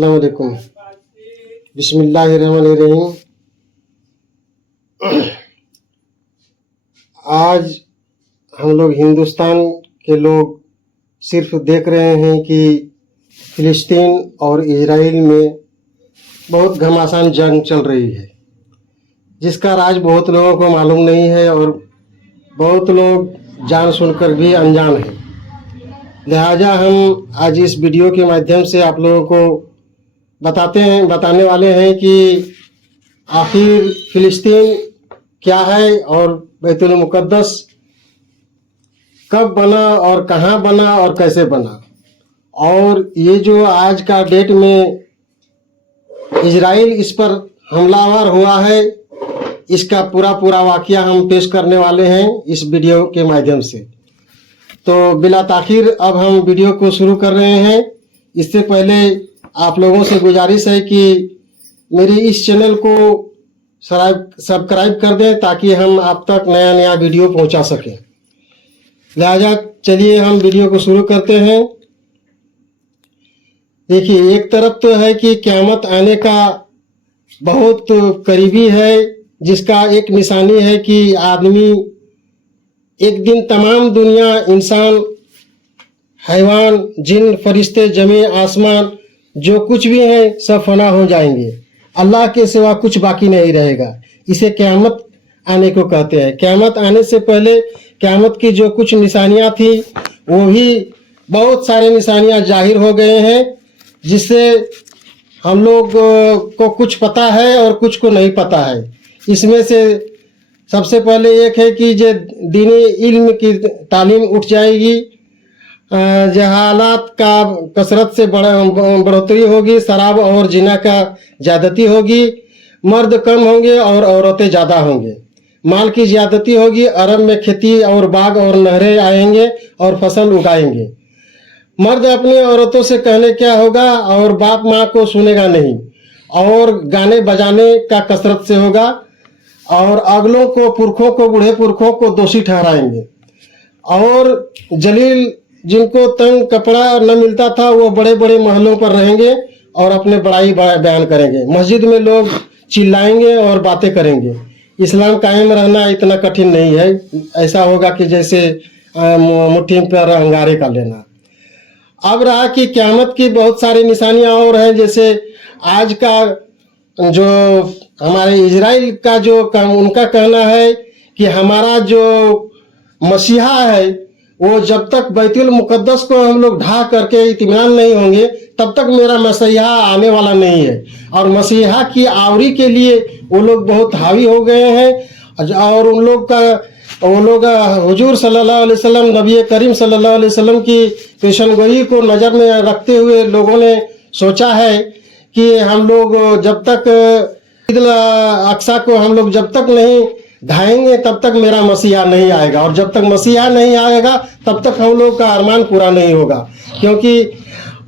अस्सलाम वालेकुम। बिस्मिल्लाहिर्रहमानिर्रहीम। आज हम लोग हिंदुस्तान के लोग सिर्फ देख रहे हैं कि फ़िलिस्तीन और इजराइल में बहुत घमासान जंग चल रही है, जिसका राज बहुत लोगों को मालूम नहीं है और बहुत लोग जान सुनकर भी अनजान हैं। लिहाजा हम आज इस वीडियो के माध्यम से आप लोगों को बताने वाले हैं कि आखिर फ़िलिस्तीन क्या है और बैतुल मुक़द्दस कब बना और कहाँ बना और कैसे बना, और ये जो आज का डेट में इजराइल इस पर हमलावर हुआ है, इसका पूरा वाक़या हम पेश करने वाले हैं इस वीडियो के माध्यम से। तो बिला ताखिर अब हम वीडियो को शुरू कर रहे हैं। इससे पहले आप लोगों से गुजारिश है कि मेरे इस चैनल को सब्सक्राइब कर दें ताकि हम आप तक नया वीडियो पहुंचा सकें। लिहाजा चलिए हम वीडियो को शुरू करते हैं। देखिए, एक तरफ तो है कि क़यामत आने का बहुत करीबी है, जिसका एक निशानी है कि आदमी एक दिन तमाम दुनिया, इंसान, हैवान, जिन, फरिश्ते, ज़मीन, आसमान, जो कुछ भी है सब फना हो जाएंगे। अल्लाह के सिवा कुछ बाकी नहीं रहेगा। इसे क़यामत आने को कहते हैं। क़यामत आने से पहले क़यामत की जो कुछ निशानियां थी वो भी बहुत सारे निशानियां जाहिर हो गए हैं, जिससे हम लोग को कुछ पता है और कुछ को नहीं पता है। इसमें से सबसे पहले एक है कि जो दीनी इल्म की तालीम उठ जाएगी, जहालात का कसरत से बढ़ोतरी होगी, शराब और जिना का ज़्यादती होगी, मर्द कम होंगे और औरतें ज़्यादा होंगे, माल की ज़्यादती होगी, अरब में खेती और बाग और नहरें आएंगे और फसल उगाएंगे। मर्द अपनी औरतों से कहने क्या होगा और बाप माँ को सुनेगा नहीं, और गाने बजाने का कसरत से होगा, और अगलों को, पुरखों को, बूढ़े पुरखों को दोषी ठहराएंगे, और जलील जिनको तंग कपड़ा न मिलता था वो बड़े बड़े महलों पर रहेंगे और अपने बड़ाई बयान करेंगे। मस्जिद में लोग चिल्लाएंगे और बातें करेंगे। इस्लाम कायम रहना इतना कठिन नहीं है। ऐसा होगा कि जैसे मुट्ठी पर अंगारे का लेना। अब रहा कि क़यामत की बहुत सारी निशानियां और हैं, जैसे आज का जो हमारे इजराइल का जो उनका कहना है कि हमारा जो मसीहा है वो जब तक बैतुल मुक़द्दस को हम लोग ढा करके इत्मीनान नहीं होंगे तब तक मेरा मसीहा आने वाला नहीं है। और मसीहा की आवरी के लिए वो लोग बहुत हावी हो गए हैं, और वो लोग हुजूर सल्लल्लाहु अलैहि वसल्लम, नबी करीम सल्लल्लाहु अलैहि वसल्लम की पेशनगोई को नज़र में रखते हुए लोगों ने सोचा है कि हम लोग जब तक ईद अक्सा को हम लोग जब तक नहीं ढाएंगे तब तक मेरा मसीहा नहीं आएगा, और जब तक मसीहा नहीं आएगा तब तक हम लोग का अरमान पूरा नहीं होगा। क्योंकि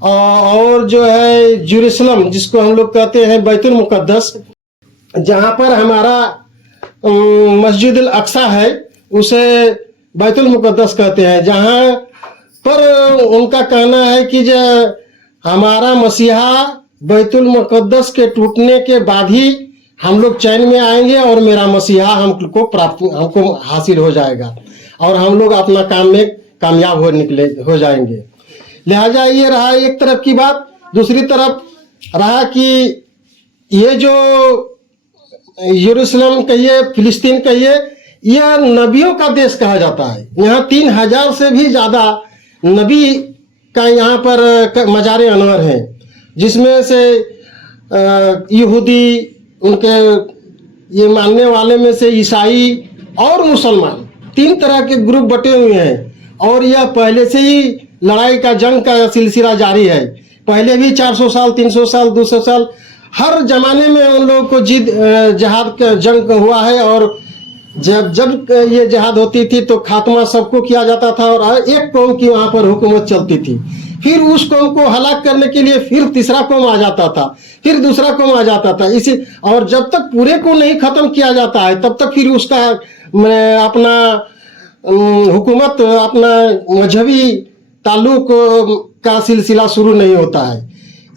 और जो है जेरूसलम, जिसको हम लोग कहते हैं बैतुल मुक़द्दस, जहाँ पर हमारा मस्जिद अल अक्सा है उसे बैतुल मुक़द्दस कहते हैं, जहाँ पर उनका कहना है कि जो हमारा मसीहा बैतुल मुक़द्दस के टूटने के बाद ही हम लोग चैन में आएंगे और मेरा मसीहा हमको हासिल हो जाएगा और हम लोग अपना काम में कामयाब हो जाएंगे। लिहाजा ये रहा एक तरफ की बात। दूसरी तरफ रहा कि ये जो यरूशलेम कहिए, फिलिस्तीन कहिए, यह नबियों का देश कहा जाता है। यहाँ 3000 से भी ज़्यादा नबी का यहाँ पर मज़ार अनवर हैं, जिसमें से यहूदी, उनके ये मानने वाले में से ईसाई और मुसलमान, 3 तरह के ग्रुप बटे हुए हैं। और यह पहले से ही लड़ाई का, जंग का सिलसिला जारी है। पहले भी 400 साल, 300 साल, 200 साल, हर जमाने में उन लोगों को जिहाद का जंग हुआ है। और जब ये जिहाद होती थी तो खात्मा सबको किया जाता था और एक कौम की वहाँ पर हुकूमत चलती थी। फिर उस कौम को हलाक करने के लिए फिर तीसरा कौम आ जाता था, फिर दूसरा कौम आ जाता था। इसी और जब तक पूरे को नहीं ख़त्म किया जाता है तब तक फिर उसका अपना हुकूमत, अपना मजहबी ताल्लुक का सिलसिला शुरू नहीं होता है।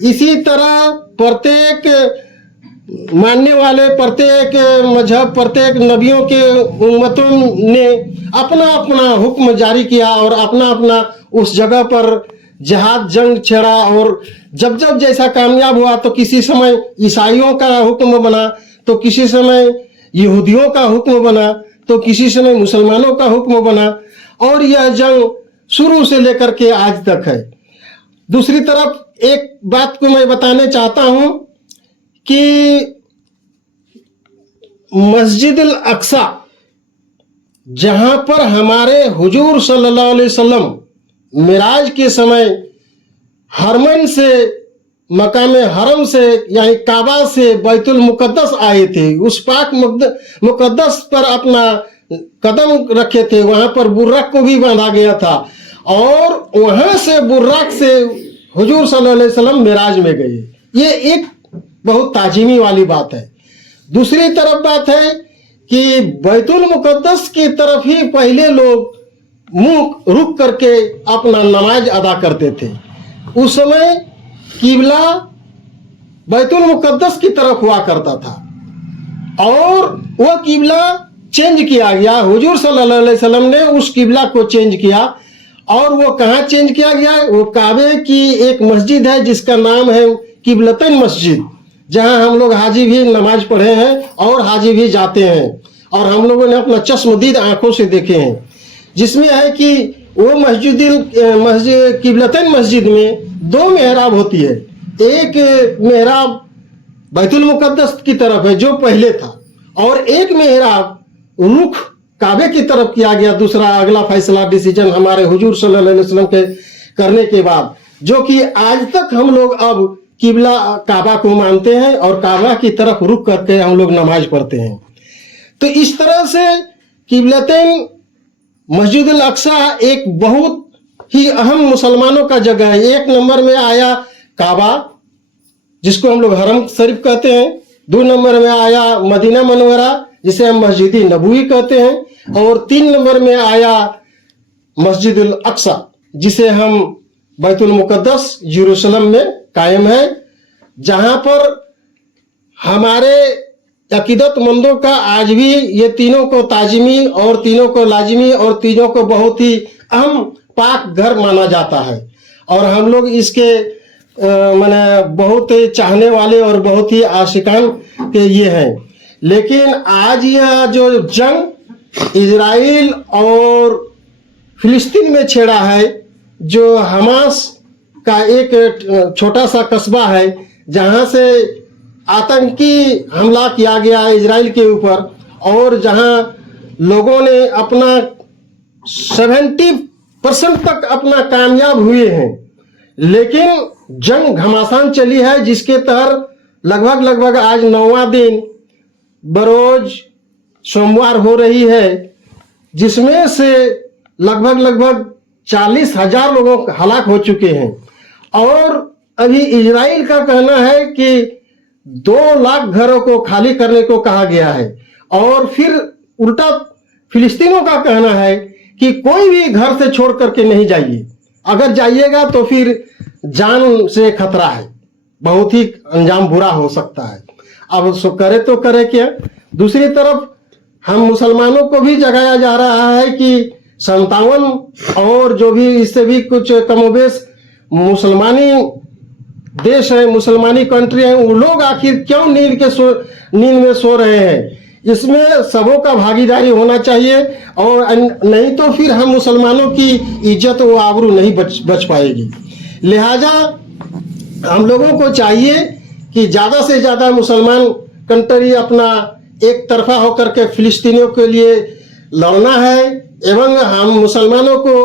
इसी तरह प्रत्येक मानने वाले, प्रत्येक मजहब, प्रत्येक नबियों के उम्मतों ने अपना अपना हुक्म जारी किया और अपना अपना उस जगह पर जिहाद जंग छेड़ा। और जब जब जैसा कामयाब हुआ तो किसी समय ईसाइयों का हुक्म बना, तो किसी समय यहूदियों का हुक्म बना, तो किसी समय मुसलमानों का हुक्म बना, और यह जंग शुरू से लेकर के आज तक है। दूसरी तरफ एक बात को मैं बताने चाहता हूं कि मस्जिद अल अक्सा, जहां पर हमारे हुजूर सल्लल्लाहु अलैहि वसल्लम मिराज के समय हरमैन से, मकाम हरम से यानी काबा से बैतुल मुकद्दस आए थे, उस पाक मुकद्दस पर अपना कदम रखे थे, वहां पर बुर्रक को भी बांधा गया था, और वहां से बुर्रक से हुजूर सल्लल्लाहु अलैहि वसल्लम मिराज में गए। ये एक बहुत ताजीमी वाली बात है। दूसरी तरफ बात है कि बैतुल मुकद्दस की तरफ ही पहले लोग मुंह रुक करके अपना नमाज अदा करते थे। उस समय किबला बैतुल मुकद्दस की तरफ हुआ करता था, और वह किबला चेंज किया गया। हुजूर सल्लल्लाहु अलैहि वसल्लम ने उस किबला को चेंज किया, और वो कहाँ चेंज किया गया? वो काबे की एक मस्जिद है जिसका नाम है किबलतन मस्जिद, जहां हम लोग हाजी भी नमाज पढ़े हैं और हाजी भी जाते हैं, और हम लोगों ने अपना चश्मदीद आंखों से देखे हैं, जिसमें है कि वो मस्जिद किबलतन मस्जिद में दो मेहराब होती है। एक मेहराब बैतुल मुकद्दस की तरफ है जो पहले था, और एक मेहराब रुख काबे की तरफ किया गया। दूसरा अगला फैसला डिसीजन हमारे हुजूर सल्लल्लाहु अलैहि वसल्लम के करने के बाद, जो कि आज तक हम लोग अब किबला काबा को मानते हैं और काबा की तरफ रुख करके हम लोग नमाज पढ़ते हैं। तो इस तरह से किबलतैन मस्जिद अल अक्सा एक बहुत ही अहम मुसलमानों का जगह है। एक नंबर में आया काबा, जिसको हम लोग हरम शरीफ कहते हैं। 2 नंबर में आया मदीना मनवरा, जिसे हम मस्जिद नबवी कहते हैं। और 3 नंबर में आया मस्जिद अल अक्सा, जिसे हम बैतुल मुकद्दस यरूशलेम में कायम है, जहां पर हमारे अकीदतमंदों का आज भी ये तीनों को ताजिमी और तीनों को लाजिमी और तीनों को बहुत ही अहम पाक घर माना जाता है। और हम लोग इसके माने बहुत चाहने वाले और बहुत ही आशिकान के ये हैं। लेकिन आज यह जो जंग इजराइल और फिलिस्तीन में छेड़ा है, जो हमास का एक छोटा सा कस्बा है जहां से आतंकी हमला किया गया इजराइल के ऊपर, और जहां लोगों ने अपना 70% तक अपना कामयाब हुए हैं। लेकिन जंग घमासान चली है, जिसके तहत लगभग आज 9वां दिन बरोज सोमवार हो रही है, जिसमें से लगभग 40,000 लोग हलाक हो चुके हैं। और अभी इजराइल का कहना है कि 2 लाख घरों को खाली करने को कहा गया है। और फिर उल्टा फिलिस्तीनों का कहना है कि कोई भी घर से छोड़ करके नहीं जाइए, अगर जाइएगा तो फिर जान से खतरा है, बहुत ही अंजाम बुरा हो सकता है। अब सो करे तो करे क्या। दूसरी तरफ हम मुसलमानों को भी जगाया जा रहा है कि 57 और जो भी इससे भी कुछ कमोबेश मुसलमानी देश है, मुसलमानी कंट्री है, वो लोग आखिर क्यों नींद में सो रहे हैं? इसमें सबों का भागीदारी होना चाहिए, और नहीं तो फिर हम मुसलमानों की इज्जत व आबरू नहीं बच पाएगी। लिहाजा हम लोगों को चाहिए कि ज़्यादा से ज़्यादा मुसलमान कंट्री अपना एक तरफा होकर के फिलिस्तीनियों के लिए लड़ना है। एवं हम मुसलमानों को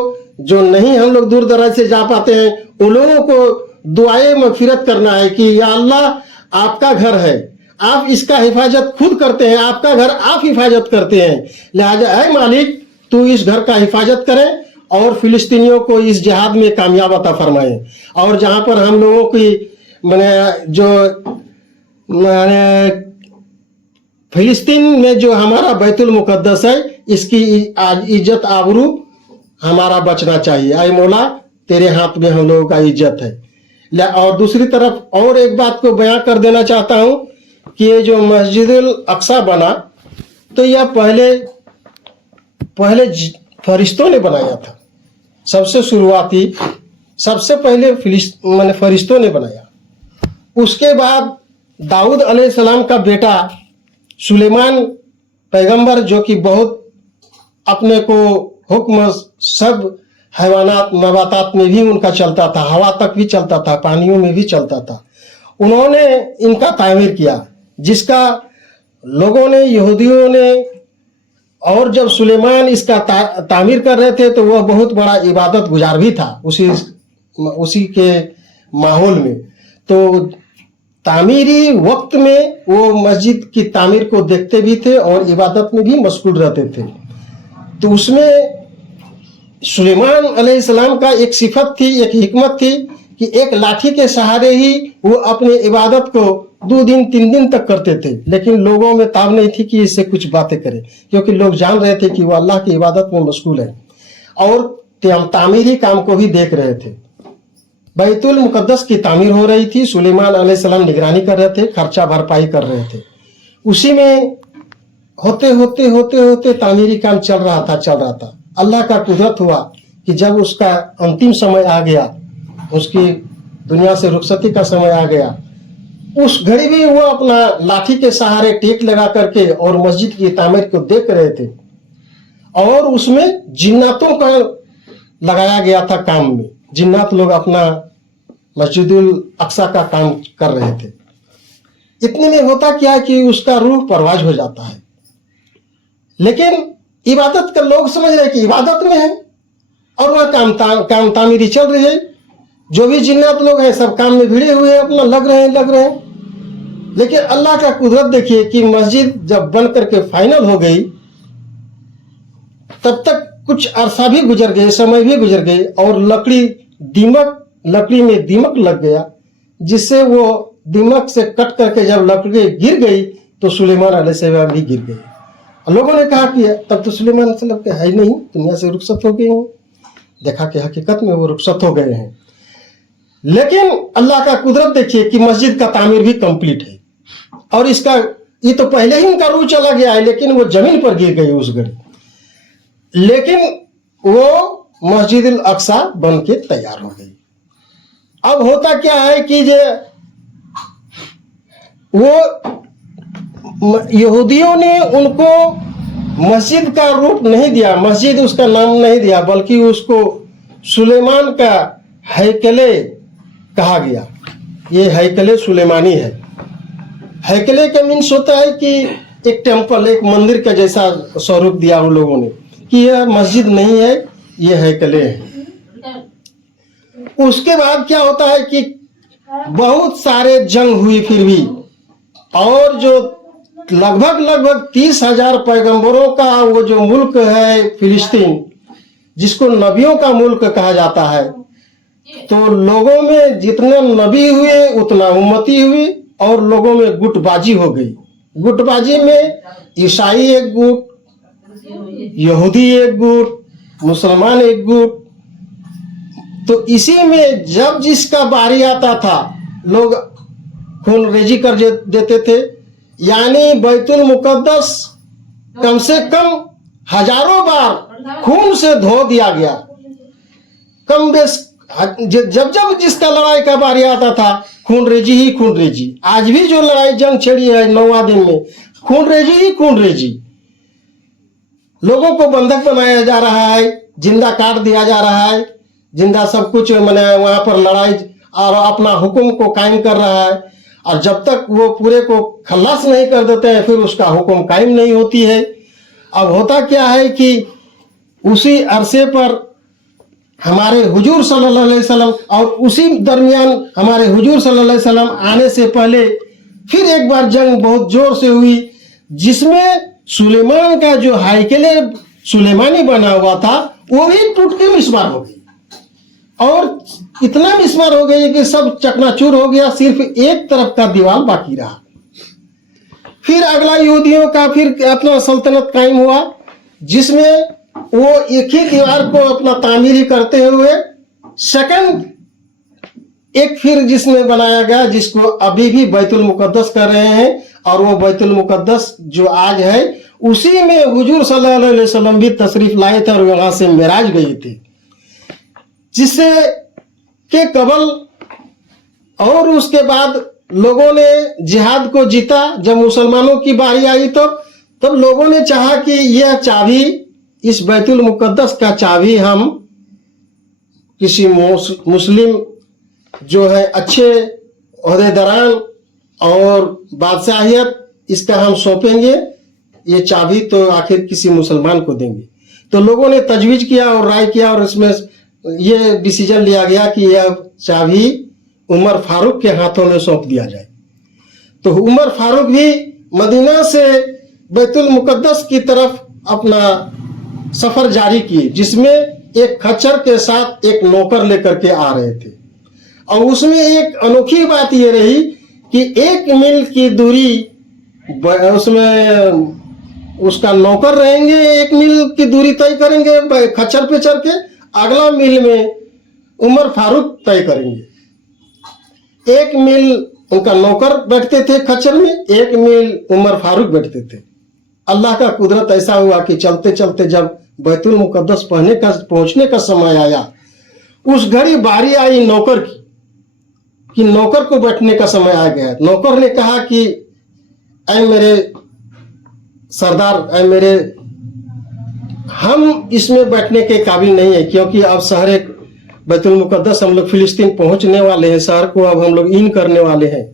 जो नहीं हम लोग दूर दराज से जा पाते हैं, उन लोगों को दुआए मगफिरत करना है कि या अल्लाह आपका घर है, आप इसका हिफाजत खुद करते हैं, आपका घर आप हिफाजत करते हैं, लिहाजा ऐ मालिक तू इस घर का हिफाजत करें और फिलिस्तीनियों को इस जिहाद में कामयाब अता फरमाए। और जहाँ पर हम लोगों की मैंने जो मैंने फिलिस्तीन में जो हमारा बैतुल मुकद्दस है, इसकी इज्जत आबरू हमारा बचना चाहिए। ऐ मौला तेरे हाथ में हम लोगों का इज्जत है। और दूसरी तरफ और एक बात को बयां कर देना चाहता हूं कि ये जो मस्जिदुल अक्सा बना, तो यह पहले पहले फरिश्तों ने बनाया था। सबसे शुरुआती, सबसे पहले माने फरिश्तों ने बनाया। उसके बाद दाऊद अलैहिस्सलाम का बेटा सुलेमान पैगंबर, जो कि बहुत अपने को हुक्म सब हैवानात नबातात में भी उनका चलता था, हवा तक भी चलता था, पानियों में भी चलता था, उन्होंने इनका तामीर किया, जिसका लोगों ने, यहूदियों ने, और जब सुलेमान इसका तामीर कर रहे थे तो वह बहुत बड़ा इबादत गुजार भी था उसी के माहौल में। तो तामीरी वक्त में वो मस्जिद की तामीर को देखते भी थे और इबादत में भी मशगूल रहते थे। तो उसमें सुलेमान अलैहिस्सलाम का एक सिफत थी, एक हिकमत थी कि एक लाठी के सहारे ही वो अपने इबादत को 2 दिन 3 दिन तक करते थे, लेकिन लोगों में ताब नहीं थी कि इससे कुछ बातें करें, क्योंकि लोग जान रहे थे कि वो अल्लाह की इबादत में मशगूल है और तामीरी काम को भी देख रहे थे। बैतुल मुकद्दस की तामीर हो रही थी, सुलेमान अलैहिस्सलाम निगरानी कर रहे थे, खर्चा भरपाई कर रहे थे। उसी में होते होते होते होते तामीरी काम चल रहा था। अल्लाह का कुदरत हुआ कि जब उसका अंतिम समय आ गया, उसकी दुनिया से रुखसती का समय आ गया, उस घड़ी भी वो अपना लाठी के सहारे टेक लगा करके और मस्जिद की तामीर को देख रहे थे। और उसमें जिन्नातों का लगाया गया था काम में, जिन्नात लोग अपना मस्जिदुल अक्सा का काम कर रहे थे। इतने में होता क्या है कि उसका रूह परवाज हो जाता है, लेकिन इबादत कर लोग समझ रहे कि इबादत में है और वह काम तामीरी चल रही है। जो भी जिन्नात लोग हैं सब काम में भिड़े हुए हैं, अपना लग रहे हैं। लेकिन अल्लाह का कुदरत देखिए कि मस्जिद जब बन करके फाइनल हो गई, तब तक कुछ अरसा भी गुजर गए, समय भी गुजर गई और लकड़ी में दीमक लग गया, जिससे वो दीमक से कट करके जब लकड़ी गिर गई तो सुलेमान अलैहिस्सलाम भी गिर गए। लोगों ने कहा कि तब तो सुलेमान अलैहिस्सलाम के है नहीं, दुनिया से रुखसत हो गए हैं। देखा कि हकीकत में वो रुखसत हो गए हैं। लेकिन अल्लाह का कुदरत देखिए कि मस्जिद का तामीर भी कंप्लीट है और इसका ये तो पहले ही उनका रूह चला गया है, लेकिन वो जमीन पर गिर गई उस घड़ी, लेकिन वो मस्जिदुल अक्सा बन के तैयार हो गई। अब होता क्या है कि वो यहूदियों ने उनको मस्जिद का रूप नहीं दिया, मस्जिद उसका नाम नहीं दिया, बल्कि उसको सुलेमान का हैकले कहा गया। ये हैकले सुलेमानी है। हैकले का मीन्स होता है कि एक टेम्पल, एक मंदिर का जैसा स्वरूप दिया उन लोगों ने कि यह मस्जिद नहीं है, ये हैकले है। उसके बाद क्या होता है कि बहुत सारे जंग हुई फिर भी, और जो लगभग 30,000 पैगंबरों का वो जो मुल्क है फिलिस्तीन, जिसको नबियों का मुल्क कहा जाता है, तो लोगों में जितने नबी हुए उतना उम्मती हुई और लोगों में गुटबाजी हो गई। गुटबाजी में ईसाई एक गुट, यहूदी एक गुट, मुसलमान एक गुट। तो इसी में जब जिसका बारी आता था लोग खून रेजी कर देते थे, यानी बैतुल मुकद्दस कम से कम हजारों बार खून से धो दिया गया। कम बेश जब जिसका लड़ाई का बारी आता था खून रेजी ही खून रेजी। आज भी जो लड़ाई जंग छिड़ी है 9वां दिन में, खून रेजी ही खून रेजी। लोगों को बंधक बनाया जा रहा है, जिंदा काट दिया जा रहा है, जिंदा सब कुछ मैंने वहां पर लड़ाई और अपना हुक्म को कायम कर रहा है। और जब तक वो पूरे को खल्लास नहीं कर देते हैं फिर उसका हुक्म कायम नहीं होती है। अब होता क्या है कि उसी अरसे पर हमारे हुजूर सल्लल्लाहु अलैहि वसल्लम, और उसी दरमियान हमारे हुजूर सल्लल्लाहु अलैहि वसल्लम आने से पहले फिर एक बार जंग बहुत जोर से हुई, जिसमें सुलेमान का जो हैकले सुलेमानी बना हुआ था वो भी टूट के मिसमार हो गई, और इतना मिसमार हो गई कि सब चकनाचूर हो गया, सिर्फ एक तरफ का दीवार बाकी रहा। फिर अगला यहूदियों का फिर अपना सल्तनत कायम हुआ, जिसमें वो एक ही दीवार को अपना तामीरी करते हुए सेकंड एक फिर जिसमें बनाया गया जिसको अभी भी बैतुल मुकद्दस कर रहे हैं, और वो बैतुल मुकद्दस जो आज है उसी में हुजूर सल्लल्लाहु अलैहि वसल्लम भी तशरीफ लाए थे और वहां से मेराज गए थे, जिससे के कबल और उसके बाद लोगों ने जिहाद को जीता। जब मुसलमानों की बारी आई तो तब लोगों ने चाहा कि यह चाबी, इस बैतुल मुकद्दस का चाबी हम किसी मुस्लिम जो है अच्छे ओहदेदारान और बादशाहियत, इसका हम सौंपेंगे, ये चाबी तो आखिर किसी मुसलमान को देंगे। तो लोगों ने तजवीज किया और राय किया और इसमें ये डिसीजन लिया गया कि यह चाबी उमर फारूक के हाथों में सौंप दिया जाए। तो उमर फारूक भी मदीना से बैतुल मुकद्दस की तरफ अपना सफर जारी किए, जिसमें एक खच्चर के साथ एक नौकर लेकर के आ रहे थे। और उसमें एक अनोखी बात ये रही कि 1 मील की दूरी उसमें उसका नौकर रहेंगे, 1 मील की दूरी तय करेंगे खच्चर पे चढ़ के, अगला मील में उमर फारूक तय करेंगे। 1 मील उनका नौकर बैठते थे खच्चर में, 1 मील उमर फारूक बैठते थे। अल्लाह का कुदरत ऐसा हुआ कि चलते चलते जब बैतुल मुकद्दस पहुंचने का समय आया, उस घड़ी बारी आई नौकर की कि नौकर को बैठने का समय आ गया। नौकर ने कहा कि ऐ मेरे सरदार, ऐ मेरे, हम इसमें बैठने के काबिल नहीं है, क्योंकि अब शहर बैतुल मुकद्दस हम लोग फिलिस्तीन पहुंचने वाले हैं, शहर को अब हम लोग इन करने वाले हैं,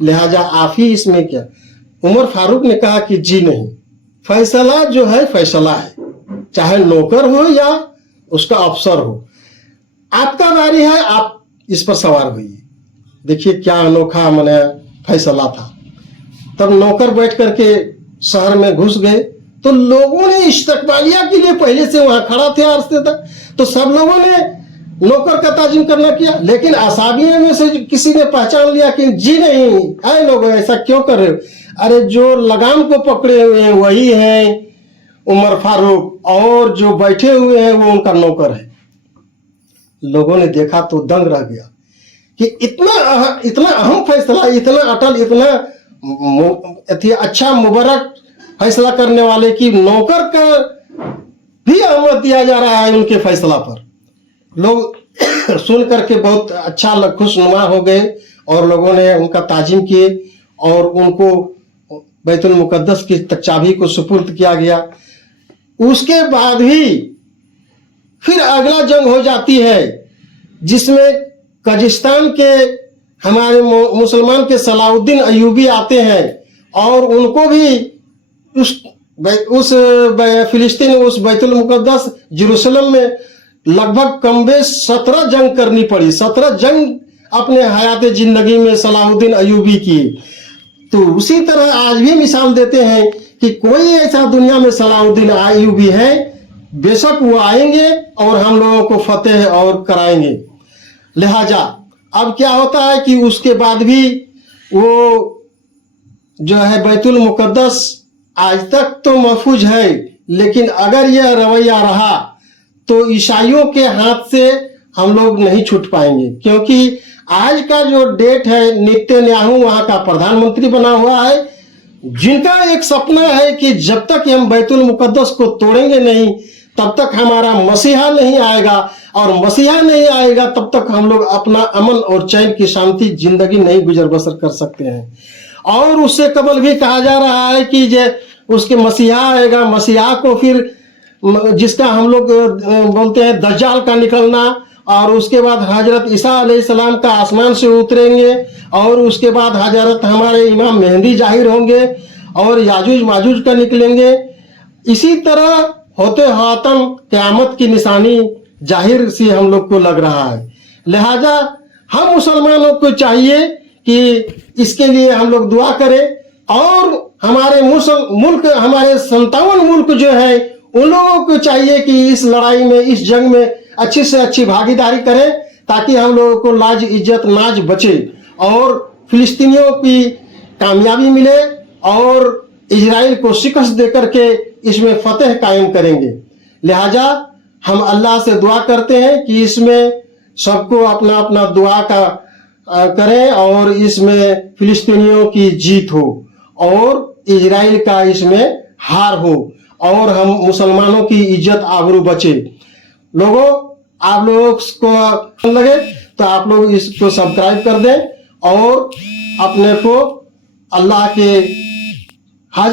लिहाजा आप ही इसमें क्या। उमर फारूक ने कहा कि जी नहीं, फैसला जो है फैसला है, चाहे नौकर हो या उसका अफसर हो, आपका बारी है, आप इस पर सवार होइए। देखिए क्या अनोखा मने फैसला था। तब नौकर बैठ करके शहर में घुस गए, तो लोगों ने इस्तकबालिया के लिए पहले से वहां खड़ा थे रास्ते तक, तो सब लोगों ने नौकर का ताजीम करना किया। लेकिन असाबियों में से किसी ने पहचान लिया कि जी नहीं, आए लोग ऐसा क्यों कर रहे हो, अरे जो लगाम को पकड़े हुए हैं वही हैं उमर फारूक, और जो बैठे हुए हैं वो उनका नौकर है। लोगों ने देखा तो दंग रह गया कि इतना अहम फैसला, इतना अटल, इतना अच्छा मुबारक फैसला करने वाले की नौकर का भी अहमियत दिया जा रहा है उनके फैसला पर। लोग सुन करके बहुत अच्छा खुशनुमा हो गए और लोगों ने उनका ताजीम किए और उनको बैतुल मुकद्दस की चाबी को सुपुर्द किया गया। उसके बाद भी फिर अगला जंग हो जाती है, जिसमें कजिस्तान के हमारे मुसलमान के सलाउद्दीन अयूबी आते हैं और उनको भी उस फिलिस्तीन, उस बैतुल मुकद्दस जेरूसलम में लगभग कमबेश 17 जंग करनी पड़ी। 17 जंग अपने हयात जिंदगी में सलाहुद्दीन अयूबी की। तो उसी तरह आज भी मिसाल देते हैं कि कोई ऐसा दुनिया में सलाहुद्दीन अयूबी है, बेशक वो आएंगे और हम लोगों को फतेह और कराएंगे। लिहाजा अब क्या होता है कि उसके बाद भी वो जो है बैतुल मुकद्दस आज तक तो महफूज है, लेकिन अगर यह रवैया रहा तो ईसाइयों के हाथ से हम लोग नहीं छूट पाएंगे। क्योंकि आज का जो डेट है, नेतन्याहू वहां का प्रधानमंत्री बना हुआ है, जिनका एक सपना है कि जब तक हम बैतुल मुकद्दस को तोड़ेंगे नहीं तब तक हमारा मसीहा नहीं आएगा, और मसीहा नहीं आएगा तब तक हम लोग अपना अमन और चैन की शांति जिंदगी नहीं गुजर बसर कर सकते हैं। और उससे कबल भी कहा जा रहा है कि जे उसके मसीहा आएगा, मसीहा को फिर जिसका हम लोग बोलते हैं दज्जाल का निकलना, और उसके बाद हजरत ईसा अलैहिस्सलाम का आसमान से उतरेंगे, और उसके बाद हजरत हमारे इमाम मेहंदी जाहिर होंगे और याजूज माजूज का निकलेंगे। इसी तरह होते हातम क़यामत की निशानी जाहिर सी हम लोग को लग रहा है। लिहाजा हम मुसलमानों को चाहिए कि इसके लिए हम लोग दुआ करें, और हमारे मुल्क, हमारे 57 मुल्क जो है उन लोगों को चाहिए कि इस लड़ाई में, इस जंग में अच्छी से अच्छी भागीदारी करें, ताकि हम लोगों को लाज इज्जत नाज बचे और फिलिस्तीनियों की कामयाबी मिले और इजराइल को शिकस्त दे करके इसमें फतेह कायम करेंगे। लिहाजा हम अल्लाह से दुआ करते हैं कि इसमें सबको अपना अपना दुआ का करें और इसमें फिलिस्तीनियों की जीत हो और इजराइल का इसमें हार हो और हम मुसलमानों की इज्जत आबरू बचे। लोगों, आप लोगों को अच्छा लगे तो आप लोग इसको सब्सक्राइब कर दें और अपने को अल्लाह के